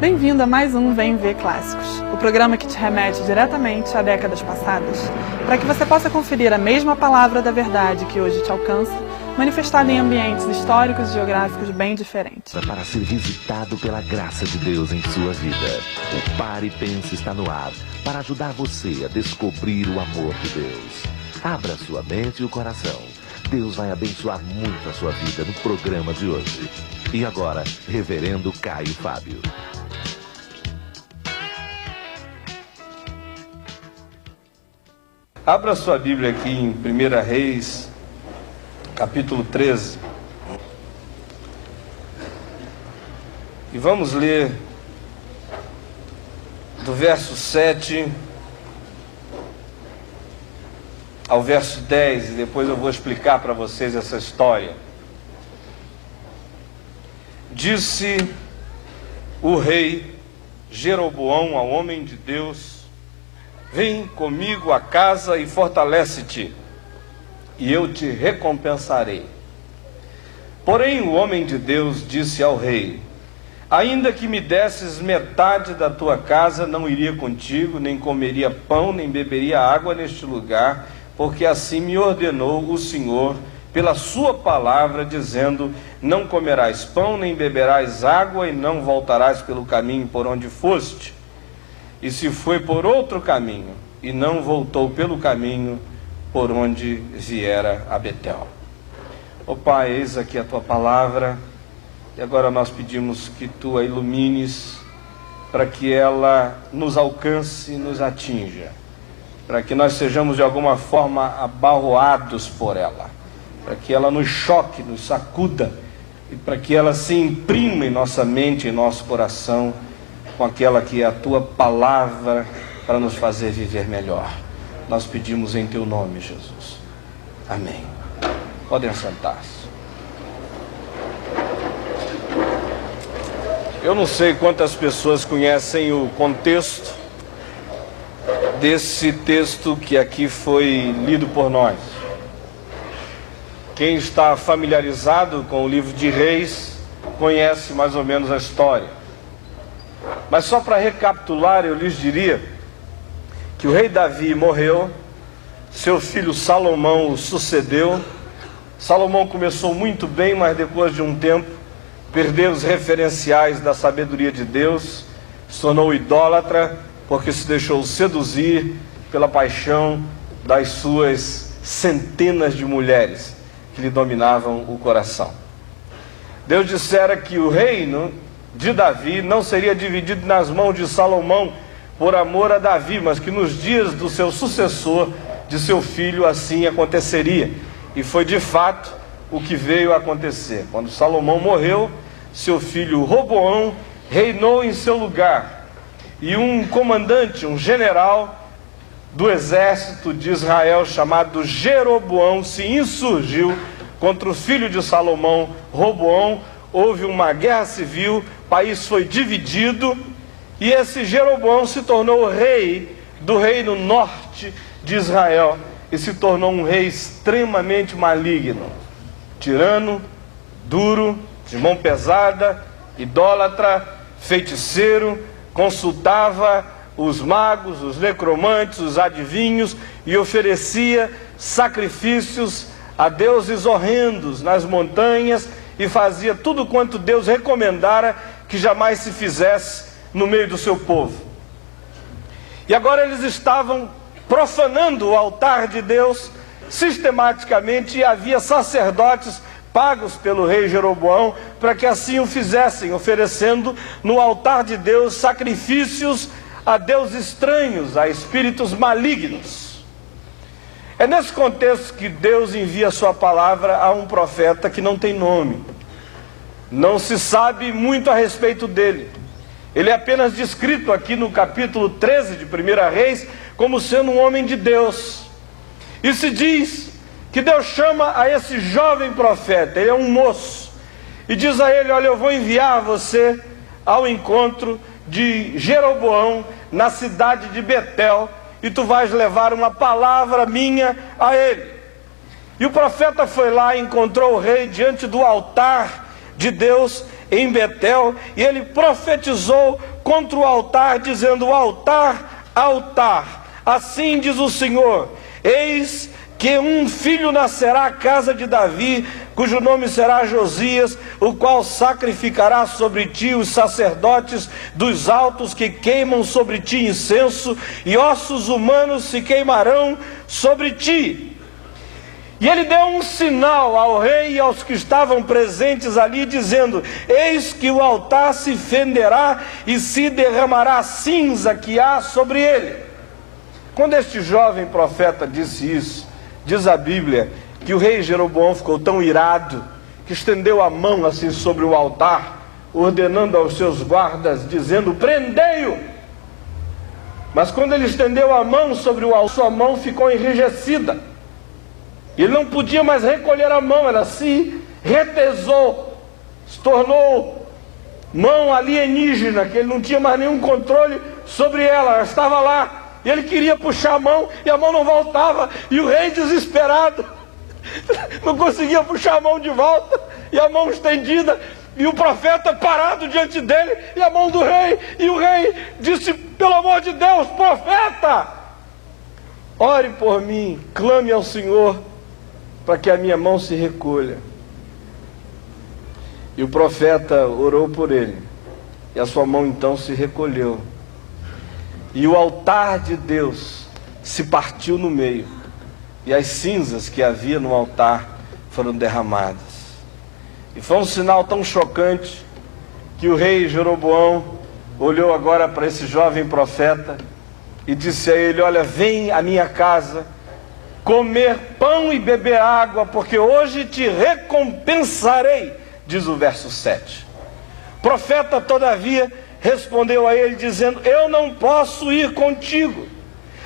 Bem-vindo a mais um Vem Ver Clássicos, o programa que te remete diretamente a décadas passadas, para que você possa conferir a mesma palavra da verdade que hoje te alcança, manifestada em ambientes históricos e geográficos bem diferentes. Para ser visitado pela graça de Deus em sua vida, o Pare e Pense está no ar para ajudar você a descobrir o amor de Deus. Abra sua mente e o coração. Deus vai abençoar muito a sua vida no programa de hoje. E agora, Reverendo Caio Fábio. Abra sua Bíblia aqui em 1 Reis, capítulo 13. E vamos ler do verso 7 ao verso 10, e depois eu vou explicar para vocês essa história. Disse o rei Jeroboão ao homem de Deus: vem comigo a casa e fortalece-te, e eu te recompensarei. Porém o homem de Deus disse ao rei: ainda que me desses metade da tua casa, não iria contigo, nem comeria pão, nem beberia água neste lugar, porque assim me ordenou o Senhor pela sua palavra, dizendo: não comerás pão, nem beberás água, e não voltarás pelo caminho por onde foste. E se foi por outro caminho, e não voltou pelo caminho por onde viera a Betel. Ó Pai, eis aqui a tua palavra, e agora nós pedimos que tu a ilumines, para que ela nos alcance e nos atinja, para que nós sejamos de alguma forma abalroados por ela, para que ela nos choque, nos sacuda, e para que ela se imprima em nossa mente, em nosso coração, com aquela que é a tua palavra, para nos fazer viver melhor. Nós pedimos em teu nome, Jesus. Amém. Podem sentar-se. Eu não sei quantas pessoas conhecem o contexto desse texto que aqui foi lido por nós. Quem está familiarizado com o livro de Reis conhece mais ou menos a história. Mas só para recapitular, eu lhes diria que o rei Davi morreu, seu filho Salomão o sucedeu. Salomão começou muito bem, mas depois de um tempo perdeu os referenciais da sabedoria de Deus, se tornou idólatra, porque se deixou seduzir pela paixão das suas centenas de mulheres que lhe dominavam o coração. Deus dissera que o reino de Davi não seria dividido nas mãos de Salomão por amor a Davi, mas que nos dias do seu sucessor, de seu filho, assim aconteceria. E foi de fato o que veio a acontecer. Quando Salomão morreu, seu filho Roboão reinou em seu lugar, e um comandante, um general do exército de Israel, chamado Jeroboão, se insurgiu contra o filho de Salomão, Roboão. Houve uma guerra civil, o país foi dividido, e esse Jeroboão se tornou rei do reino norte de Israel, e se tornou um rei extremamente maligno, tirano, duro, de mão pesada, idólatra, feiticeiro, consultava os magos, os necromantes, os adivinhos, e oferecia sacrifícios a deuses horrendos nas montanhas, e fazia tudo quanto Deus recomendara que jamais se fizesse no meio do seu povo. E agora eles estavam profanando o altar de Deus sistematicamente, e havia sacerdotes pagos pelo rei Jeroboão para que assim o fizessem, oferecendo no altar de Deus sacrifícios a deuses estranhos, a espíritos malignos. É nesse contexto que Deus envia a sua palavra a um profeta que não tem nome. Não se sabe muito a respeito dele. Ele é apenas descrito aqui no capítulo 13 de 1 Reis como sendo um homem de Deus. E se diz que Deus chama a esse jovem profeta, ele é um moço, e diz a ele: olha, eu vou enviar você ao encontro de Jeroboão na cidade de Betel, e tu vais levar uma palavra minha a ele. E o profeta foi lá e encontrou o rei diante do altar de Deus em Betel, e ele profetizou contra o altar, dizendo: altar, altar, assim diz o Senhor, eis que um filho nascerá à casa de Davi, cujo nome será Josias, o qual sacrificará sobre ti os sacerdotes dos altos que queimam sobre ti incenso, e ossos humanos se queimarão sobre ti. E ele deu um sinal ao rei e aos que estavam presentes ali, dizendo: eis que o altar se fenderá e se derramará cinza que há sobre ele. Quando este jovem profeta disse isso, diz a Bíblia que o rei Jeroboão ficou tão irado que estendeu a mão assim sobre o altar, ordenando aos seus guardas, dizendo: prendei-o. Mas quando ele estendeu a mão sobre o altar, sua mão ficou enrijecida. Ele não podia mais recolher a mão, ela se retesou, se tornou mão alienígena, que ele não tinha mais nenhum controle sobre ela, ela estava lá, e ele queria puxar a mão, e a mão não voltava, e o rei desesperado, não conseguia puxar a mão de volta, e a mão estendida, e o profeta parado diante dele, e a mão do rei, e o rei disse: pelo amor de Deus, profeta, ore por mim, clame ao Senhor, para que a minha mão se recolha. E o profeta orou por ele, e a sua mão então se recolheu, e o altar de Deus se partiu no meio, e as cinzas que havia no altar foram derramadas. E foi um sinal tão chocante que o rei Jeroboão olhou agora para esse jovem profeta e disse a ele: olha, vem à minha casa comer pão e beber água, porque hoje te recompensarei, diz o verso 7. O profeta, todavia, respondeu a ele, dizendo: eu não posso ir contigo,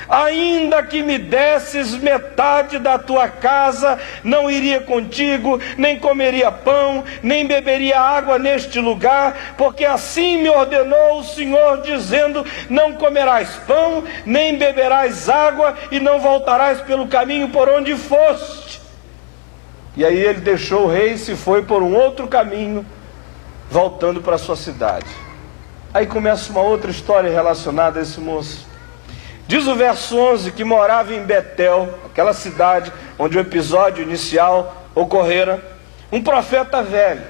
ainda que me desses metade da tua casa, não iria contigo, nem comeria pão, nem beberia água neste lugar, porque assim me ordenou o Senhor, dizendo: não comerás pão, nem beberás água, e não voltarás pelo caminho por onde foste. E aí ele deixou o rei e se foi por um outro caminho, voltando para a sua cidade. Aí começa uma outra história relacionada a esse moço. Diz o verso 11 que morava em Betel, aquela cidade onde o episódio inicial ocorrera, um profeta velho.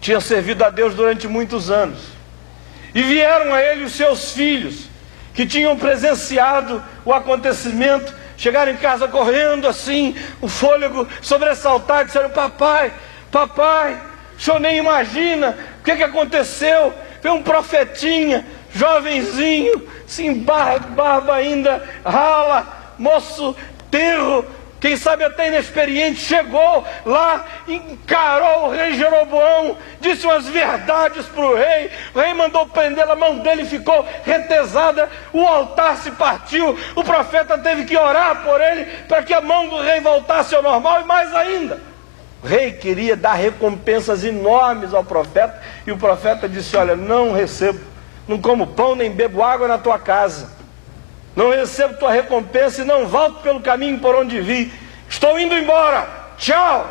Tinha servido a Deus durante muitos anos. E vieram a ele os seus filhos, que tinham presenciado o acontecimento, chegaram em casa correndo assim, o fôlego sobressaltado, disseram: papai, papai, o senhor nem imagina o que aconteceu. Veio um profetinha, jovenzinho, sim, barba ainda rala, moço tenro, quem sabe até inexperiente, chegou lá, encarou o rei Jeroboão, disse umas verdades para o rei mandou prender, a mão dele ficou retesada, o altar se partiu, o profeta teve que orar por ele, para que a mão do rei voltasse ao normal, e mais ainda, o rei queria dar recompensas enormes ao profeta, e o profeta disse: olha, não recebo, não como pão nem bebo água na tua casa, não recebo tua recompensa e não volto pelo caminho por onde vi, estou indo embora, tchau.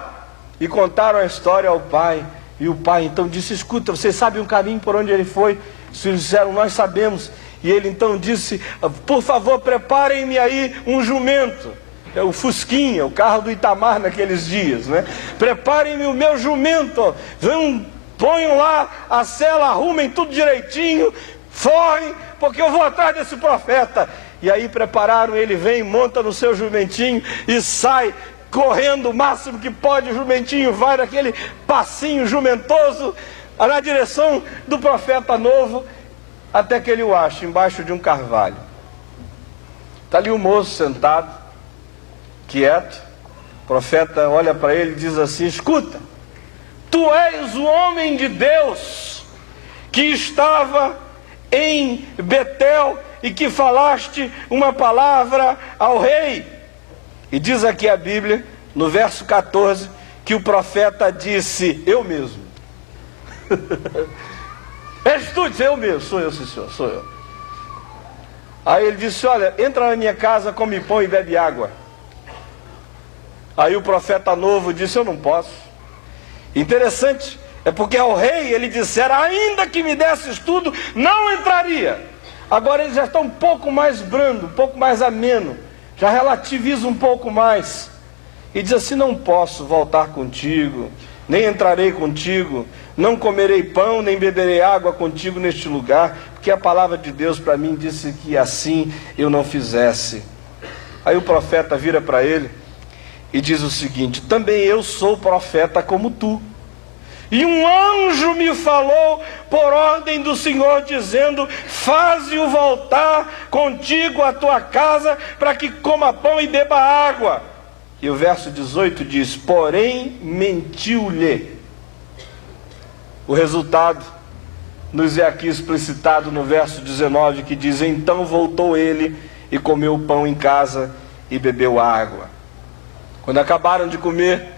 E contaram a história ao pai, e o pai então disse: escuta, vocês sabem o caminho por onde ele foi? Os filhos disseram: nós sabemos. E ele então disse: por favor, preparem-me aí um jumento. É o Fusquinha, o carro do Itamar naqueles dias, né? Preparem-me o meu jumento, ponham lá a sela, arrumem tudo direitinho, forrem, porque eu vou atrás desse profeta. E aí prepararam, ele vem, monta no seu jumentinho e sai correndo o máximo que pode. O jumentinho vai naquele passinho jumentoso na direção do profeta novo, até que ele o acha embaixo de um carvalho. Está ali o moço sentado, quieto. O profeta olha para ele e diz assim: escuta, tu és o homem de Deus que estava em Betel e que falaste uma palavra ao rei. E diz aqui a Bíblia, no verso 14, que o profeta disse: eu mesmo. És tu? Disse: eu mesmo, sou eu, sim senhor, sou eu. Aí ele disse, olha, entra na minha casa, come pão e bebe água. Aí o profeta novo disse, eu não posso. Interessante, é porque ao rei ele dissera, ainda que me desses tudo, não entraria. Agora ele já está um pouco mais brando, um pouco mais ameno, já relativiza um pouco mais. E diz assim, não posso voltar contigo, nem entrarei contigo, não comerei pão, nem beberei água contigo neste lugar, porque a palavra de Deus para mim disse que assim eu não fizesse. Aí o profeta vira para ele e diz o seguinte, também eu sou profeta como tu. E um anjo me falou por ordem do Senhor, dizendo, faze-o voltar contigo à tua casa, para que coma pão e beba água. E o verso 18 diz, porém mentiu-lhe. O resultado nos é aqui explicitado no verso 19, que diz, então voltou ele e comeu pão em casa e bebeu água. Quando acabaram de comer,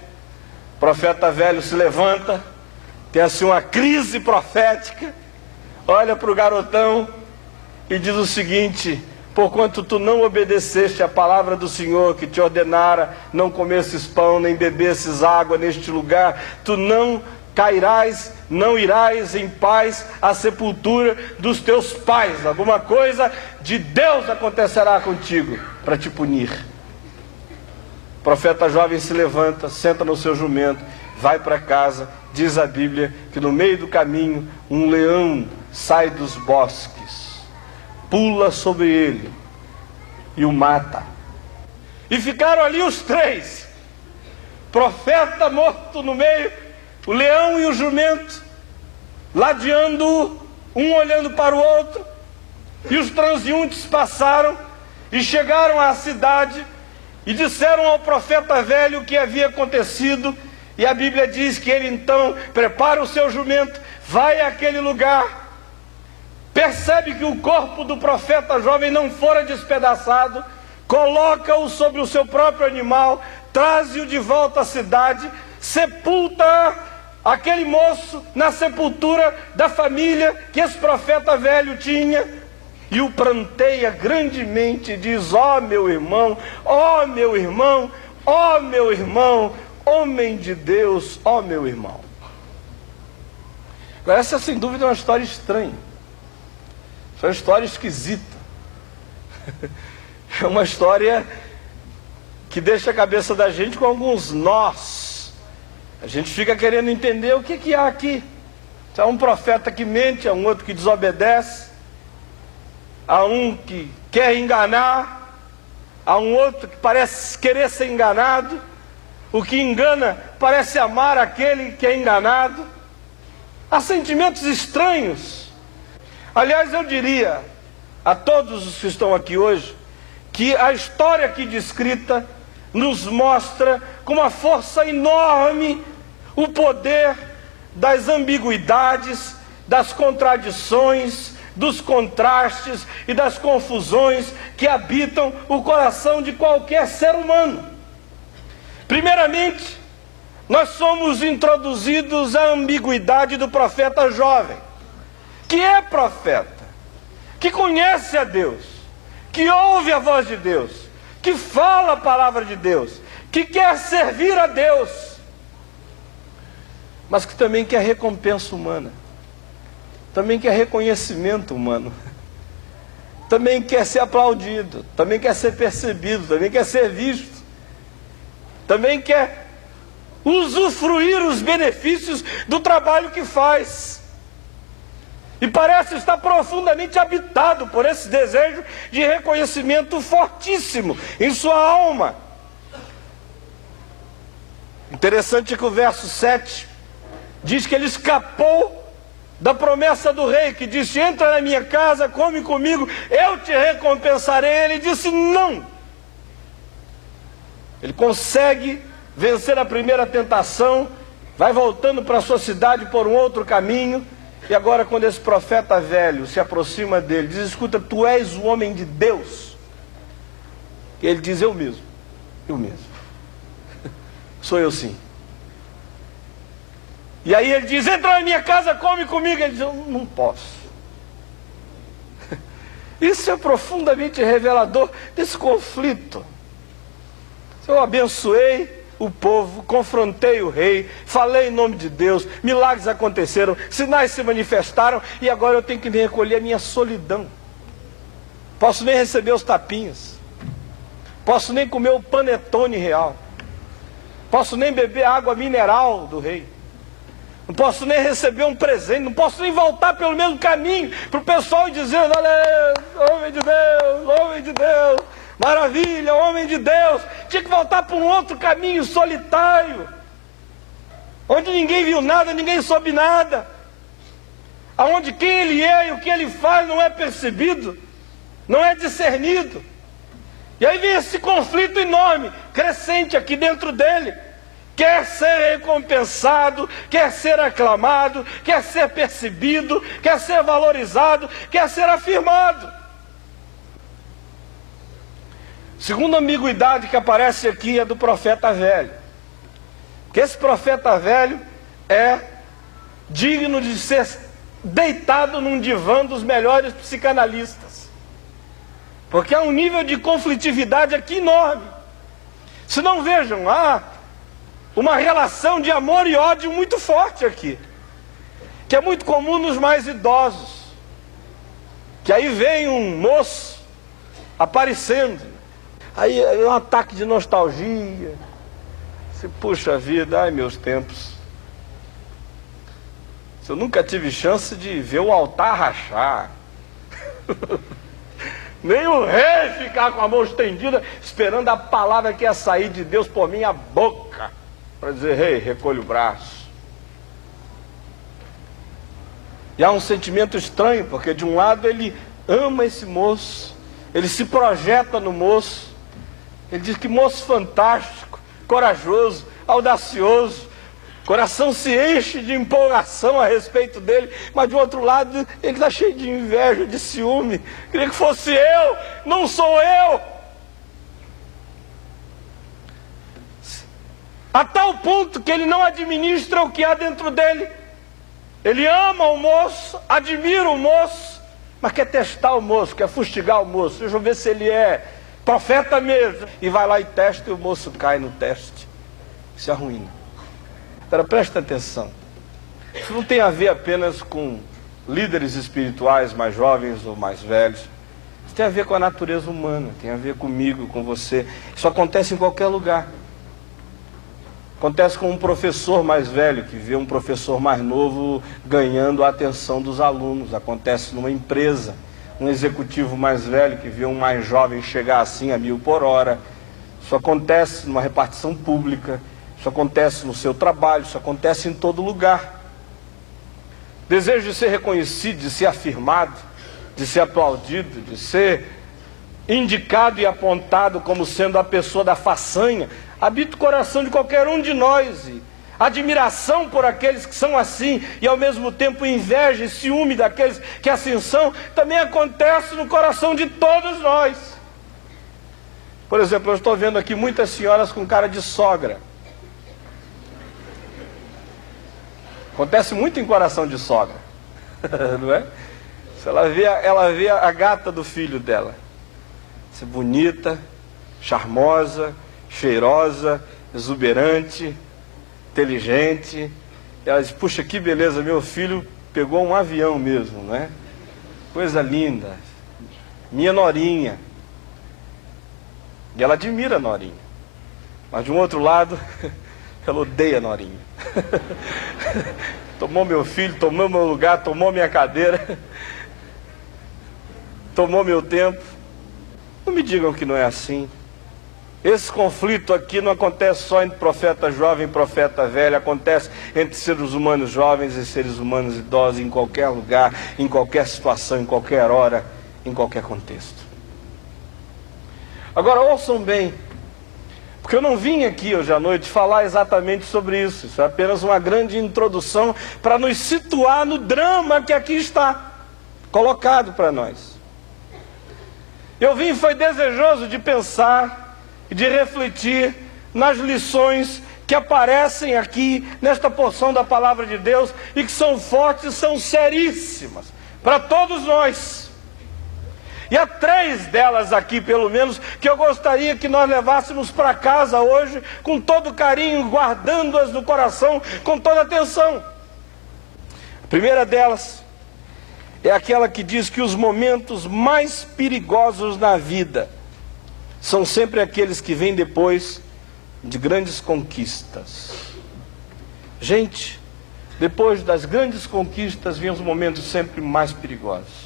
o profeta velho se levanta, tem assim uma crise profética, olha para o garotão e diz o seguinte, porquanto tu não obedeceste a palavra do Senhor que te ordenara, não comesses pão, nem bebesses água neste lugar, tu não cairás, não irás em paz à sepultura dos teus pais. Alguma coisa de Deus acontecerá contigo para te punir. O profeta jovem se levanta, senta no seu jumento, vai para casa. Diz a Bíblia que no meio do caminho um leão sai dos bosques, pula sobre ele e o mata. E ficaram ali os três, profeta morto no meio, o leão e o jumento, ladeando um olhando para o outro. E os transeuntes passaram e chegaram à cidade e disseram ao profeta velho o que havia acontecido. E a Bíblia diz que ele então prepara o seu jumento, vai àquele lugar, percebe que o corpo do profeta jovem não fora despedaçado, coloca-o sobre o seu próprio animal, traz-o de volta à cidade, sepulta aquele moço na sepultura da família que esse profeta velho tinha, e o pranteia grandemente e diz, ó meu irmão, ó meu irmão, ó meu irmão, homem de Deus, ó meu irmão. Agora, essa sem dúvida é uma história estranha, é uma história esquisita, é uma história que deixa a cabeça da gente com alguns nós. A gente fica querendo entender o que há aqui. Se há um profeta que mente, há um outro que desobedece, há um que quer enganar, há um outro que parece querer ser enganado. O que engana parece amar aquele que é enganado. Há sentimentos estranhos. Aliás, eu diria a todos os que estão aqui hoje, que a história aqui descrita nos mostra com uma força enorme o poder das ambiguidades, das contradições, dos contrastes e das confusões que habitam o coração de qualquer ser humano. Primeiramente, nós somos introduzidos à ambiguidade do profeta jovem, que é profeta, que conhece a Deus, que ouve a voz de Deus, que fala a palavra de Deus, que quer servir a Deus, mas que também quer recompensa humana, também quer reconhecimento humano, também quer ser aplaudido, também quer ser percebido, também quer ser visto, também quer usufruir os benefícios do trabalho que faz. E parece estar profundamente habitado por esse desejo de reconhecimento fortíssimo em sua alma. Interessante que o verso 7 diz que ele escapou da promessa do rei, que disse, entra na minha casa, come comigo, eu te recompensarei. Ele disse não. Ele consegue vencer a primeira tentação, vai voltando para a sua cidade por um outro caminho, e agora quando esse profeta velho se aproxima dele, diz, escuta, tu és o homem de Deus. E ele diz, eu mesmo, sou eu sim. E aí ele diz, entra na minha casa, come comigo. Ele diz, eu não posso. Isso é profundamente revelador desse conflito. Eu abençoei o povo, confrontei o rei, falei em nome de Deus, milagres aconteceram, sinais se manifestaram, e agora eu tenho que recolher a minha solidão. Posso nem receber os tapinhas, posso nem comer o panetone real, posso nem beber a água mineral do rei, não posso nem receber um presente, não posso nem voltar pelo mesmo caminho para o pessoal dizendo: olha, homem de Deus, homem de Deus, maravilha, homem de Deus. Tinha que voltar para um outro caminho solitário, onde ninguém viu nada, ninguém soube nada, aonde quem ele é e o que ele faz não é percebido, não é discernido. E aí vem esse conflito enorme, crescente aqui dentro dele. Quer ser recompensado, quer ser aclamado, quer ser percebido, quer ser valorizado, quer ser afirmado. Segunda ambiguidade que aparece aqui é do profeta velho. Que esse profeta velho é digno de ser deitado num divã dos melhores psicanalistas. Porque há um nível de conflitividade aqui enorme. Se não, vejam, há uma relação de amor e ódio muito forte aqui, que é muito comum nos mais idosos, que aí vem um moço aparecendo, aí é um ataque de nostalgia, se puxa vida, ai meus tempos, eu nunca tive chance de ver o altar rachar, nem o rei ficar com a mão estendida, esperando a palavra que ia sair de Deus por minha boca, para dizer: rei, recolhe o braço. E há um sentimento estranho, porque de um lado ele ama esse moço, ele se projeta no moço, ele diz que moço fantástico, corajoso, audacioso, coração se enche de empolgação a respeito dele, mas de outro lado ele está cheio de inveja, de ciúme, queria que fosse eu, não sou eu. A tal ponto que ele não administra o que há dentro dele. Ele ama o moço, admira o moço, mas quer testar o moço, quer fustigar o moço. Deixa eu ver se ele é profeta mesmo. E vai lá e testa, e o moço cai no teste, se arruína. Agora presta atenção, isso não tem a ver apenas com líderes espirituais mais jovens ou mais velhos. Isso tem a ver com a natureza humana, tem a ver comigo, com você. Isso acontece em qualquer lugar. Acontece com um professor mais velho que vê um professor mais novo ganhando a atenção dos alunos. Acontece numa empresa, um executivo mais velho que vê um mais jovem chegar assim a 1000 por hora. Isso acontece numa repartição pública, isso acontece no seu trabalho, isso acontece em todo lugar. Desejo de ser reconhecido, de ser afirmado, de ser aplaudido, de ser indicado e apontado como sendo a pessoa da façanha, habita o coração de qualquer um de nós. E admiração por aqueles que são assim, e ao mesmo tempo inveja e ciúme daqueles que assim são, também acontece no coração de todos nós. Por exemplo, eu estou vendo aqui muitas senhoras com cara de sogra. Acontece muito em coração de sogra, não é? Se ela vê a gata do filho dela, ser bonita, charmosa, cheirosa, exuberante, inteligente. Ela diz: puxa, que beleza, meu filho pegou um avião mesmo, né? Coisa linda, minha norinha. E ela admira a norinha, mas de um outro lado, ela odeia a norinha. Tomou meu filho, tomou meu lugar, tomou minha cadeira, tomou meu tempo. Não me digam que não é assim. Esse conflito aqui não acontece só entre profeta jovem e profeta velho, acontece entre seres humanos jovens e seres humanos idosos, em qualquer lugar, em qualquer situação, em qualquer hora, em qualquer contexto. Agora ouçam bem, porque eu não vim aqui hoje à noite falar exatamente sobre isso. Isso é apenas uma grande introdução para nos situar no drama que aqui está colocado para nós. Eu vim foi desejoso de pensar e de refletir nas lições que aparecem aqui nesta porção da palavra de Deus e que são fortes, são seríssimas para todos nós. E há 3 delas aqui, pelo menos, que eu gostaria que nós levássemos para casa hoje, com todo carinho, guardando-as no coração, com toda atenção. A primeira delas é aquela que diz que os momentos mais perigosos na vida são sempre aqueles que vêm depois de grandes conquistas. Gente, depois das grandes conquistas vêm os momentos sempre mais perigosos.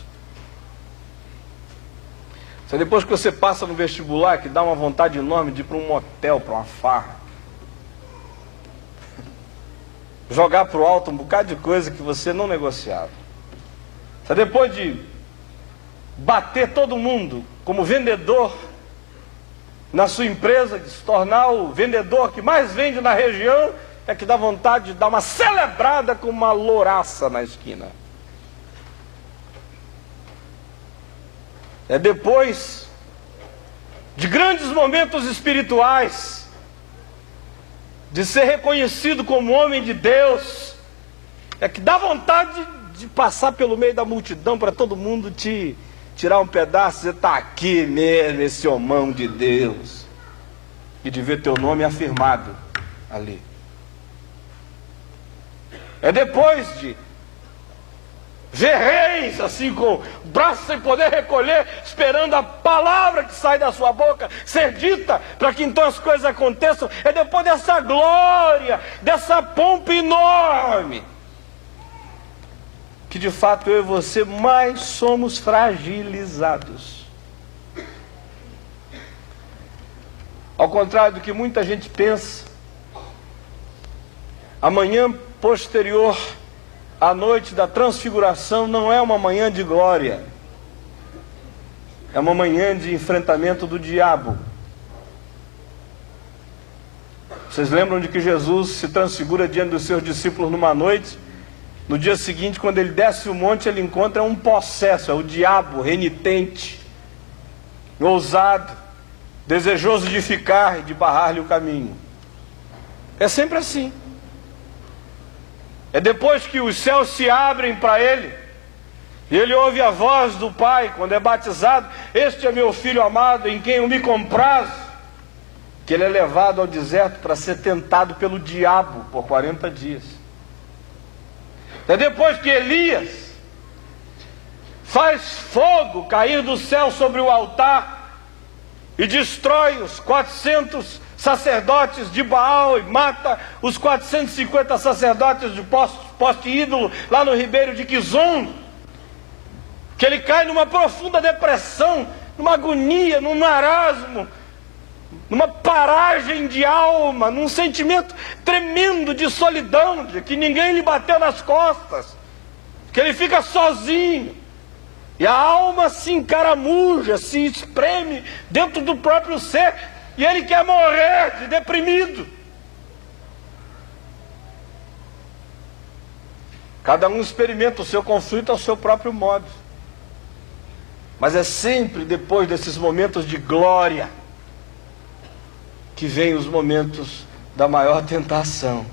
Depois que você passa no vestibular, que dá uma vontade enorme de ir para um motel, para uma farra. Jogar para o alto um bocado de coisa que você não negociava. Depois de bater todo mundo como vendedor na sua empresa, de se tornar o vendedor que mais vende na região, é que dá vontade de dar uma celebrada com uma louraça na esquina. É depois de grandes momentos espirituais, de ser reconhecido como homem de Deus, é que dá vontade de passar pelo meio da multidão para todo mundo te tirar um pedaço e dizer, está aqui mesmo esse homão de Deus, e de ver teu nome afirmado ali. É depois de ver reis assim com o braço sem poder recolher, esperando a palavra que sai da sua boca ser dita, para que então as coisas aconteçam. É depois dessa glória, dessa pompa enorme, que de fato eu e você mais somos fragilizados. Ao contrário do que muita gente pensa, a manhã posterior à noite da transfiguração não é uma manhã de glória, é uma manhã de enfrentamento do diabo. Vocês lembram de que Jesus se transfigura diante dos seus discípulos numa noite? No dia seguinte, quando ele desce o monte, ele encontra um possesso, é o diabo renitente, ousado, desejoso de ficar e de barrar-lhe o caminho. É sempre assim. É depois que os céus se abrem para ele, e ele ouve a voz do Pai, quando é batizado, este é meu filho amado, em quem eu me comprazo, que ele é levado ao deserto para ser tentado pelo diabo por 40 dias. É depois que Elias faz fogo cair do céu sobre o altar e destrói os 400 sacerdotes de Baal e mata os 450 sacerdotes de poste ídolo lá no ribeiro de Quizon, que ele cai numa profunda depressão, numa agonia, num marasmo, numa paragem de alma, num sentimento tremendo de solidão, de que ninguém lhe bateu nas costas, que ele fica sozinho, e a alma se encaramuja, se espreme dentro do próprio ser, e ele quer morrer de deprimido. Cada um experimenta o seu conflito ao seu próprio modo, mas é sempre depois desses momentos de glória que vem os momentos da maior tentação.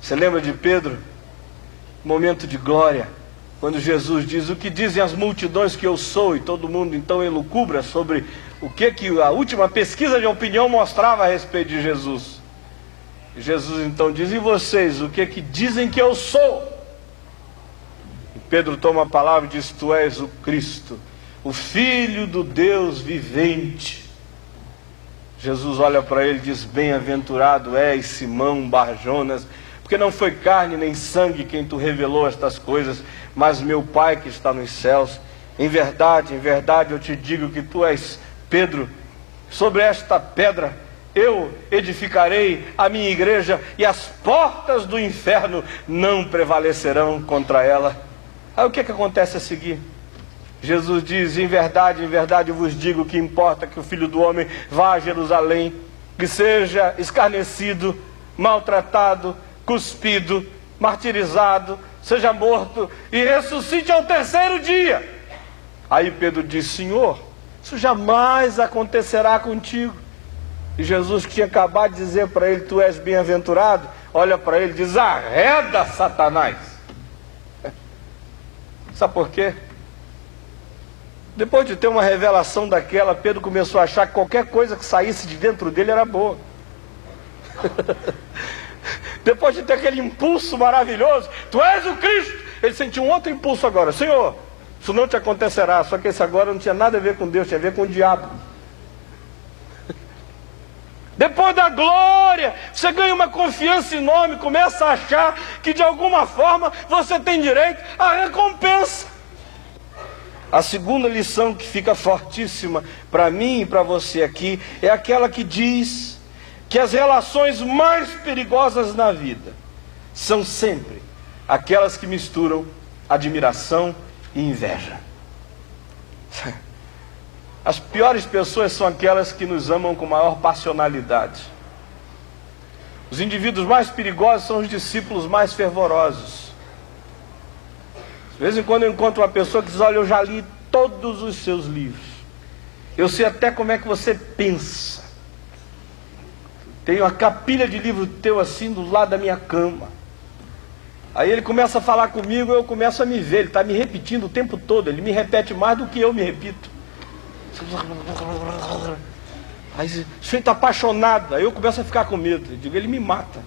Você lembra de Pedro? Momento de glória, quando Jesus diz, o que dizem as multidões que eu sou? E todo mundo então elucubra sobre o que a última pesquisa de opinião mostrava a respeito de Jesus. E Jesus então diz, e vocês, o que dizem que eu sou? E Pedro toma a palavra e diz, tu és o Cristo, o Filho do Deus vivente. Jesus olha para ele e diz, bem-aventurado és, Simão Barjonas, porque não foi carne nem sangue quem tu revelou estas coisas, mas meu Pai que está nos céus. Em verdade eu te digo que tu és Pedro, sobre esta pedra eu edificarei a minha igreja, e as portas do inferno não prevalecerão contra ela. Aí o que acontece a seguir? Jesus diz, em verdade eu vos digo que importa que o Filho do Homem vá a Jerusalém, que seja escarnecido, maltratado, cuspido, martirizado, seja morto e ressuscite ao terceiro dia. Aí Pedro diz, Senhor, isso jamais acontecerá contigo. E Jesus, que tinha acabado de dizer para ele, tu és bem-aventurado, olha para ele e diz, arreda, Satanás. Sabe por quê? Depois de ter uma revelação daquela, Pedro começou a achar que qualquer coisa que saísse de dentro dele era boa. Depois de ter aquele impulso maravilhoso, tu és o Cristo, ele sentiu um outro impulso agora: Senhor, isso não te acontecerá. Só que esse agora não tinha nada a ver com Deus, tinha a ver com o diabo. Depois da glória, você ganha uma confiança enorme, começa a achar que de alguma forma você tem direito à recompensa. A segunda lição que fica fortíssima para mim e para você aqui é aquela que diz que as relações mais perigosas na vida são sempre aquelas que misturam admiração e inveja. As piores pessoas são aquelas que nos amam com maior passionalidade. Os indivíduos mais perigosos são os discípulos mais fervorosos. De vez em quando eu encontro uma pessoa que diz: olha, eu já li todos os seus livros, eu sei até como é que você pensa, tenho uma capilha de livro teu assim do lado da minha cama. Aí ele começa a falar comigo, eu começo a me ver, ele está me repetindo o tempo todo, ele me repete mais do que eu me repito. Aí o sujeito está apaixonado, aí eu começo a ficar com medo, eu digo: ele me mata.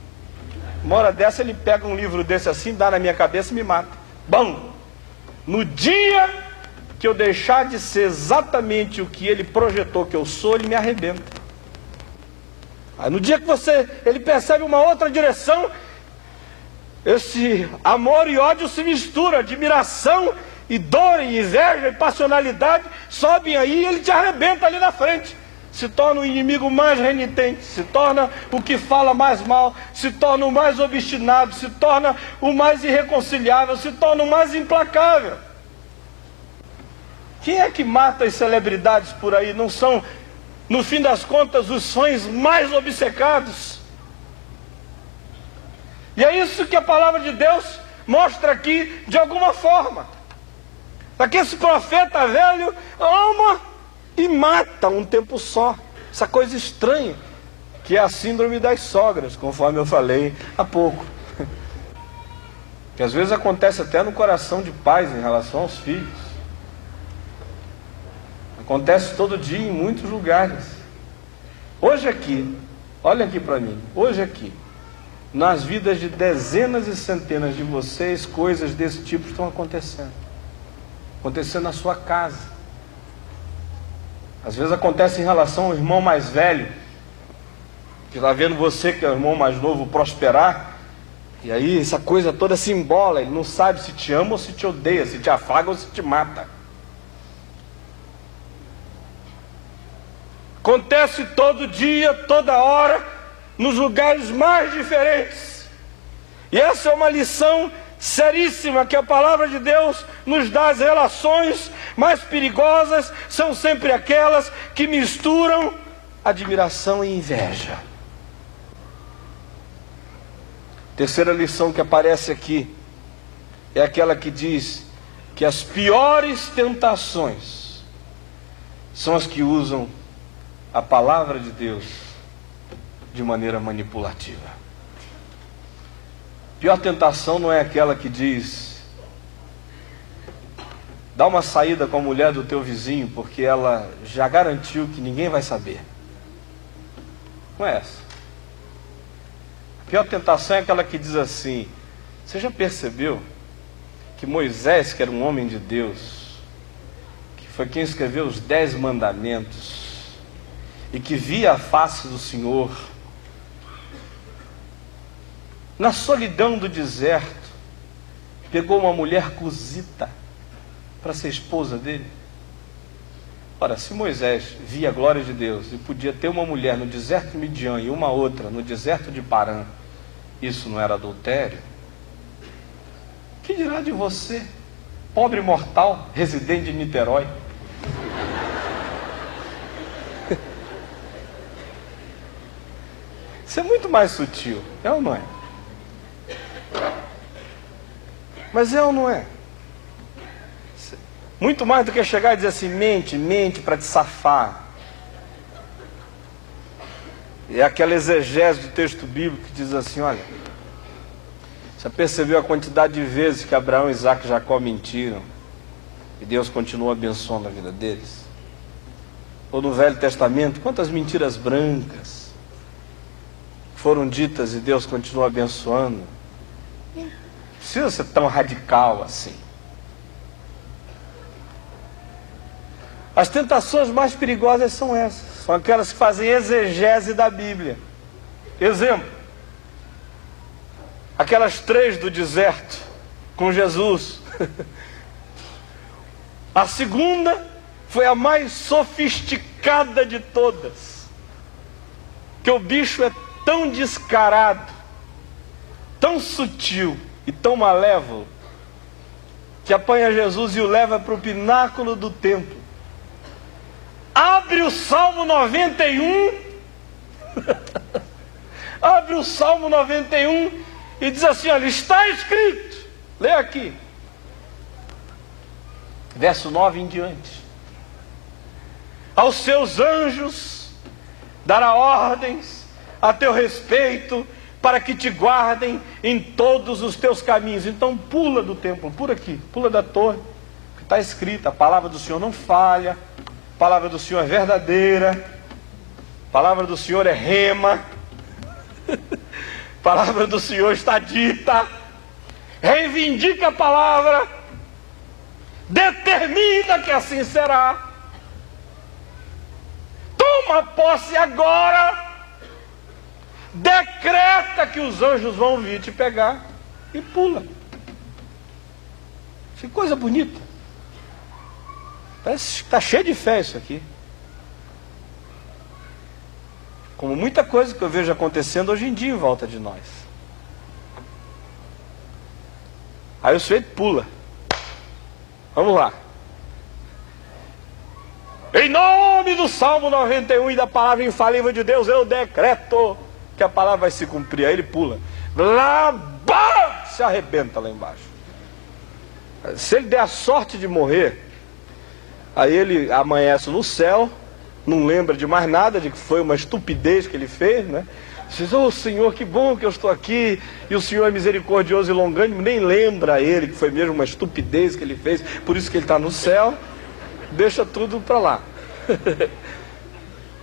Uma hora dessa ele pega um livro desse assim, dá na minha cabeça e me mata. Bom, no dia que eu deixar de ser exatamente o que ele projetou que eu sou, ele me arrebenta. Aí no dia que ele percebe uma outra direção, esse amor e ódio se misturam, admiração e dor e inveja e passionalidade sobem aí e ele te arrebenta ali na frente. Se torna o inimigo mais renitente, se torna o que fala mais mal, se torna o mais obstinado, se torna o mais irreconciliável, se torna o mais implacável. Quem é que mata as celebridades por aí? Não são, no fim das contas, os sonhos mais obcecados? E é isso que a palavra de Deus mostra aqui de alguma forma. Para que esse profeta velho ama e mata um tempo só. Essa coisa estranha, que é a síndrome das sogras, conforme eu falei há pouco. Que às vezes acontece até no coração de pais em relação aos filhos. Acontece todo dia em muitos lugares. Hoje aqui, olha aqui para mim, hoje aqui, nas vidas de dezenas e centenas de vocês, coisas desse tipo estão acontecendo. Acontecendo na sua casa. Às vezes acontece em relação ao irmão mais velho, que está vendo você, que é o irmão mais novo, prosperar, e aí essa coisa toda se embola, ele não sabe se te ama ou se te odeia, se te afaga ou se te mata. Acontece todo dia, toda hora, nos lugares mais diferentes. E essa é uma lição seríssima que a palavra de Deus nos dá. As relações mais perigosas são sempre aquelas que misturam admiração e inveja. Terceira lição que aparece aqui é aquela que diz que as piores tentações são as que usam a palavra de Deus de maneira manipulativa. A pior tentação não é aquela que diz: dá uma saída com a mulher do teu vizinho, porque ela já garantiu que ninguém vai saber. Não é essa. A pior tentação é aquela que diz assim: você já percebeu que Moisés, que era um homem de Deus, que foi quem escreveu os 10 mandamentos, e que via a face do Senhor, na solidão do deserto, pegou uma mulher cusita para ser esposa dele? Ora, se Moisés via a glória de Deus e podia ter uma mulher no deserto de Midian e uma outra no deserto de Parã, isso não era adultério? Que dirá de você, pobre mortal, residente de Niterói? Isso é muito mais sutil, é ou não é? Mas é ou não é? Muito mais do que chegar e dizer assim: mente, mente para te safar. É aquela exegese do texto bíblico que diz assim: olha, você percebeu a quantidade de vezes que Abraão, Isaac e Jacó mentiram? e Deus continua abençoando a vida deles. Ou no Velho Testamento, quantas mentiras brancas foram ditas e Deus continua abençoando. Não precisa ser tão radical assim. As tentações mais perigosas são essas. São aquelas que fazem exegese da Bíblia. Exemplo. Aquelas 3 do deserto com Jesus. A segunda foi a mais sofisticada de todas. Que o bicho é tão descarado, tão sutil e tão malévolo, que apanha Jesus e o leva para o pináculo do templo. Abre o Salmo 91, abre o Salmo 91 e diz assim, olha, está escrito, lê aqui, verso 9 em diante. Aos seus anjos dará ordens a teu respeito, para que te guardem em todos os teus caminhos. Então pula do templo, por aqui, pula da torre, que está escrito, a palavra do Senhor não falha, a palavra do Senhor é verdadeira, a palavra do Senhor é rema, a palavra do Senhor está dita, reivindica a palavra, determina que assim será, toma posse agora, decreta que os anjos vão vir te pegar e pula. Que coisa bonita. Parece que está cheio de fé isso aqui. Como muita coisa que eu vejo acontecendo hoje em dia em volta de nós. Aí o sujeito pula. Vamos lá. Em nome do Salmo 91 e da palavra infalível de Deus, eu decreto que a palavra vai se cumprir. Aí ele pula. Lá, se arrebenta lá embaixo. Se ele der a sorte de morrer, aí ele amanhece no céu, não lembra de mais nada, de que foi uma estupidez que ele fez, né? Diz, oh Senhor, que bom que eu estou aqui, e o Senhor é misericordioso e longânimo, nem lembra ele que foi mesmo uma estupidez que ele fez, por isso que ele está no céu, deixa tudo para lá.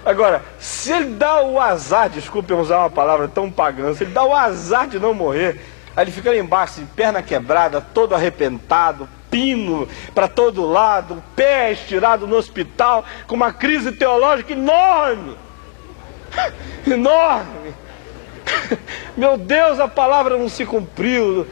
Agora, se ele dá o azar, desculpem usar uma palavra tão pagã, se ele dá o azar de não morrer, aí ele fica lá embaixo, de perna quebrada, todo arrebentado, pino para todo lado, pé estirado no hospital, com uma crise teológica enorme. Enorme. Meu Deus, a palavra não se cumpriu.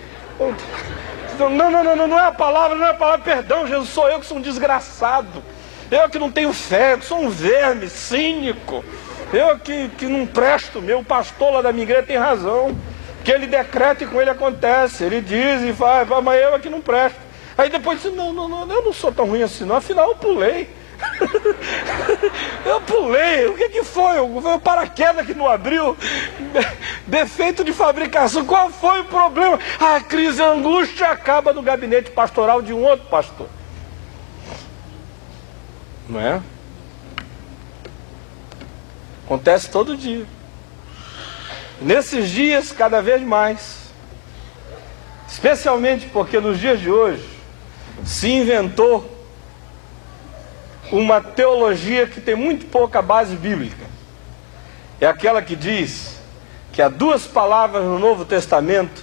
Não é a palavra, perdão, Jesus, sou eu que sou um desgraçado. Eu que não tenho fé, eu que sou um verme cínico. Eu que não presto, meu pastor lá da minha igreja tem razão. Que ele decreta e com ele acontece. Ele diz e faz, mas eu é que não presto. Aí depois diz, não, eu não sou tão ruim assim não, afinal eu pulei. Eu pulei, o que foi? Foi o paraquedas que não abriu, defeito de fabricação, qual foi o problema? A crise, a angústia acaba no gabinete pastoral de um outro pastor. Não é? Acontece todo dia. Nesses dias, cada vez mais. Especialmente porque nos dias de hoje se inventou uma teologia que tem muito pouca base bíblica. É aquela que diz que há 2 palavras no Novo Testamento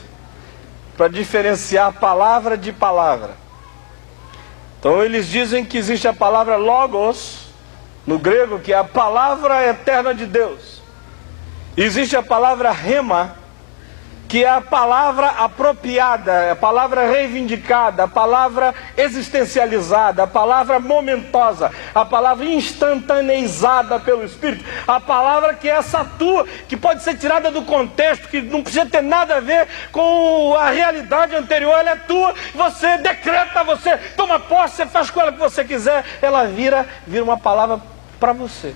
para diferenciar palavra de palavra. Então eles dizem que existe a palavra logos, no grego, que é a palavra eterna de Deus. E existe a palavra rema, que é a palavra apropriada, a palavra reivindicada, a palavra existencializada, a palavra momentosa, a palavra instantaneizada pelo Espírito, a palavra que é essa tua, que pode ser tirada do contexto, que não precisa ter nada a ver com a realidade anterior, ela é tua, você decreta, você toma posse, você faz com ela o que você quiser, ela vira uma palavra para você.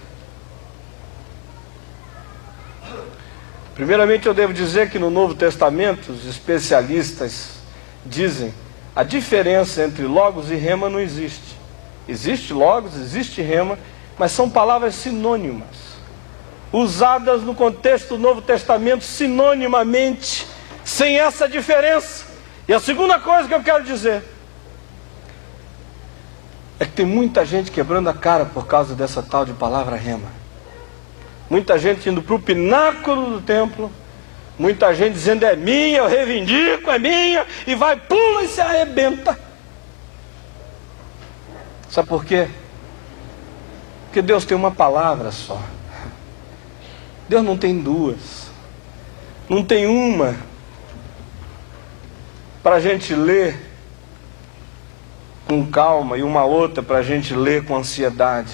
Primeiramente eu devo dizer que no Novo Testamento os especialistas dizem a diferença entre logos e rema não existe. Existe logos, existe rema, mas são palavras sinônimas, usadas no contexto do Novo Testamento sinonimamente, sem essa diferença. E a segunda coisa que eu quero dizer, é que tem muita gente quebrando a cara por causa dessa tal de palavra rema. Muita gente indo para o pináculo do templo, muita gente dizendo é minha, eu reivindico, é minha, e vai, pula e se arrebenta. Sabe por quê? Porque Deus tem uma palavra só. Deus não tem duas. Não tem uma para a gente ler com calma e uma outra para a gente ler com ansiedade.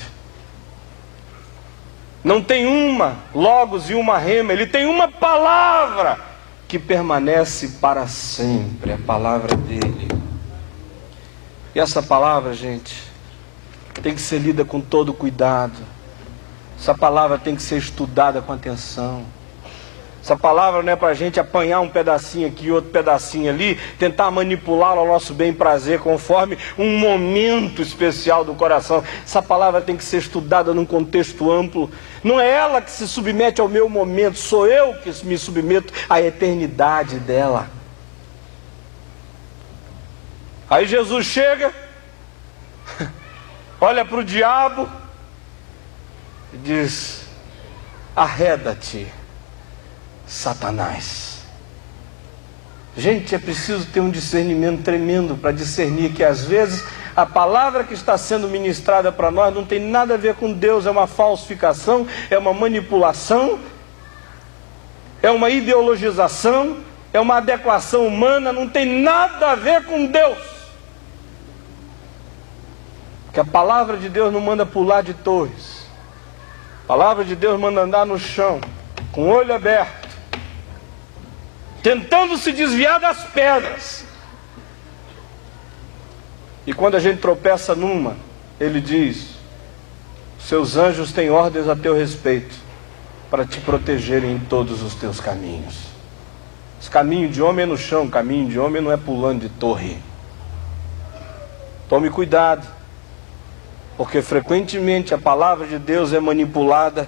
Não tem uma logos e uma rema. Ele tem uma palavra que permanece para sempre, a palavra dele. E essa palavra, gente, tem que ser lida com todo cuidado. Essa palavra tem que ser estudada com atenção. Essa palavra não é para a gente apanhar um pedacinho aqui, outro pedacinho ali, tentar manipulá-la ao nosso bem prazer, conforme um momento especial do coração. Essa palavra tem que ser estudada num contexto amplo. Não é ela que se submete ao meu momento, sou eu que me submeto à eternidade dela. Aí Jesus chega, olha para o diabo e diz: arreda-te, Satanás. Gente, é preciso ter um discernimento tremendo para discernir que às vezes a palavra que está sendo ministrada para nós não tem nada a ver com Deus, é uma falsificação, é uma manipulação, é uma ideologização, é uma adequação humana, não tem nada a ver com Deus. Porque a palavra de Deus não manda pular de torres. A palavra de Deus manda andar no chão, com o olho aberto, tentando se desviar das pedras. E quando a gente tropeça numa, ele diz: seus anjos têm ordens a teu respeito, para te protegerem em todos os teus caminhos. Esse caminho de homem é no chão, caminho de homem não é pulando de torre. Tome cuidado, porque frequentemente a palavra de Deus é manipulada.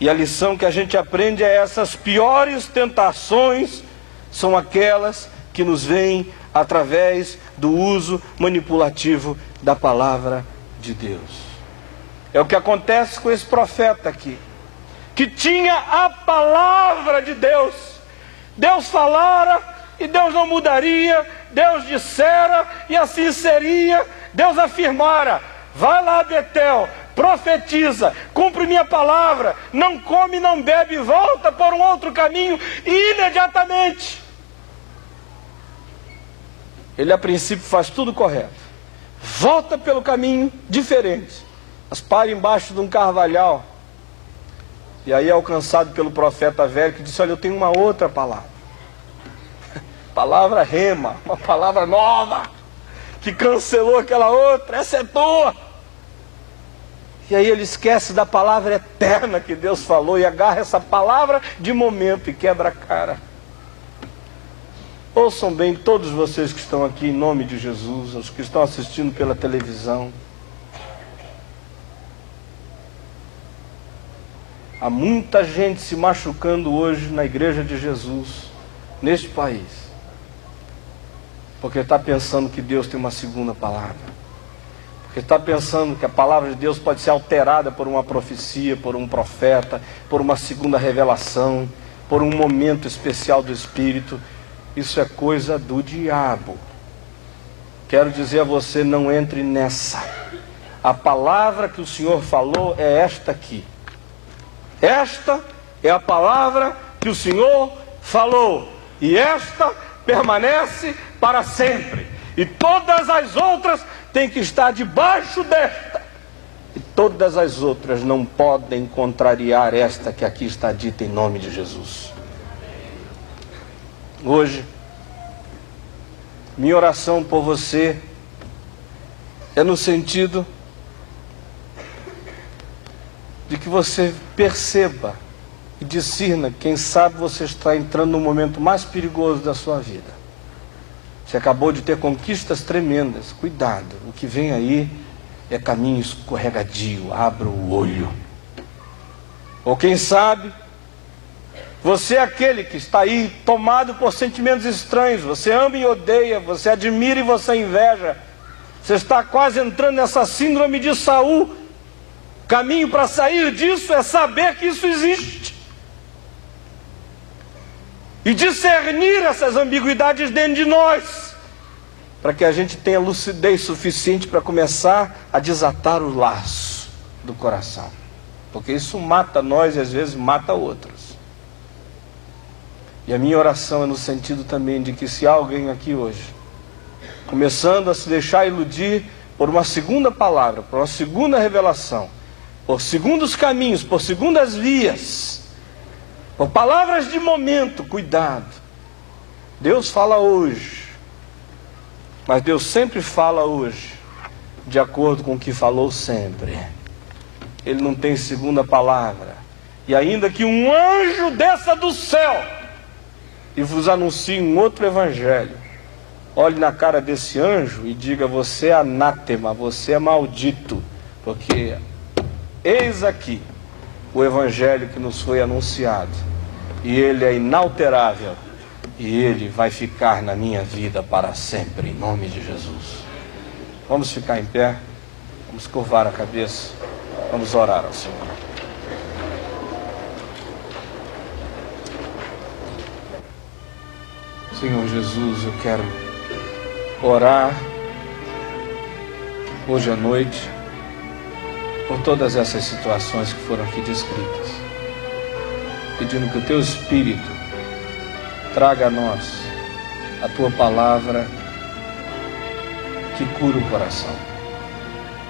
E a lição que a gente aprende é essas piores tentações são aquelas que nos vêm através do uso manipulativo da palavra de Deus. É o que acontece com esse profeta aqui, que tinha a palavra de Deus. Deus falara e Deus não mudaria, Deus dissera e assim seria. Deus afirmara: vai lá, Betel, profetiza, cumpre minha palavra, não come, não bebe, volta por um outro caminho imediatamente. Ele a princípio faz tudo correto, volta pelo caminho diferente, mas para embaixo de um carvalhal, e aí é alcançado pelo profeta velho, que disse: olha, eu tenho uma outra palavra, palavra rema, uma palavra nova, que cancelou aquela outra, essa é tua. E aí ele esquece da palavra eterna que Deus falou e agarra essa palavra de momento e quebra a cara. Ouçam bem todos vocês que estão aqui em nome de Jesus, os que estão assistindo pela televisão. Há muita gente se machucando hoje na igreja de Jesus, neste país, porque está pensando que Deus tem uma segunda palavra. Porque está pensando que a palavra de Deus pode ser alterada por uma profecia, por um profeta, por uma segunda revelação, por um momento especial do Espírito. Isso é coisa do diabo. Quero dizer a você, não entre nessa. A palavra que o Senhor falou é esta aqui. Esta é a palavra que o Senhor falou. E esta permanece para sempre. E todas as outras têm que estar debaixo desta. E todas as outras não podem contrariar esta que aqui está dita em nome de Jesus. Hoje, minha oração por você é no sentido de que você perceba e discirna, quem sabe você está entrando no momento mais perigoso da sua vida. Você acabou de ter conquistas tremendas. Cuidado, o que vem aí é caminho escorregadio, abra o olho. Ou quem sabe, você é aquele que está aí tomado por sentimentos estranhos. Você ama e odeia, você admira e você inveja. Você está quase entrando nessa síndrome de Saul. O caminho para sair disso é saber que isso existe. E discernir essas ambiguidades dentro de nós, para que a gente tenha lucidez suficiente para começar a desatar o laço do coração. Porque isso mata nós e às vezes mata outros. E a minha oração é no sentido também de que se há alguém aqui hoje, começando a se deixar iludir por uma segunda palavra, por uma segunda revelação, por segundos caminhos, por segundas vias, por palavras de momento, cuidado. Deus fala hoje, mas Deus sempre fala hoje, de acordo com o que falou sempre. Ele não tem segunda palavra. E ainda que um anjo desça do céu e vos anuncie um outro evangelho, olhe na cara desse anjo e diga: você é anátema, você é maldito, porque eis aqui o evangelho que nos foi anunciado, e ele é inalterável, e ele vai ficar na minha vida para sempre, em nome de Jesus. Vamos ficar em pé, vamos curvar a cabeça, vamos orar ao Senhor. Senhor Jesus, eu quero orar hoje à noite por todas essas situações que foram aqui descritas, pedindo que o Teu Espírito traga a nós a Tua palavra que cura o coração,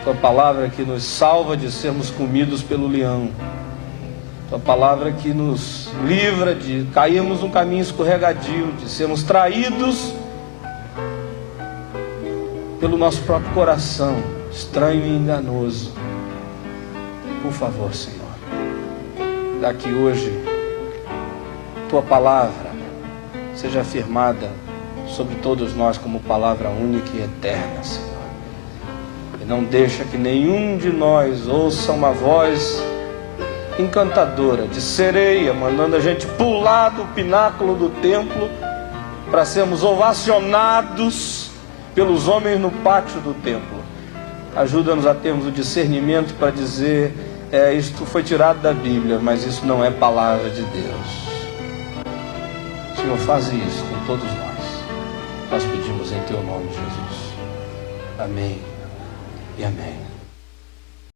Tua palavra que nos salva de sermos comidos pelo leão, Tua palavra que nos livra de cairmos num caminho escorregadio, de sermos traídos pelo nosso próprio coração, estranho e enganoso. Por favor, Senhor, dá que hoje Tua palavra seja afirmada sobre todos nós como palavra única e eterna, Senhor. E não deixa que nenhum de nós ouça uma voz encantadora de sereia, mandando a gente pular do pináculo do templo para sermos ovacionados pelos homens no pátio do templo. Ajuda-nos a termos o discernimento para dizer: isto foi tirado da Bíblia, mas isso não é palavra de Deus. Senhor, faz isso com todos nós. Nós pedimos em Teu nome, Jesus. Amém e amém.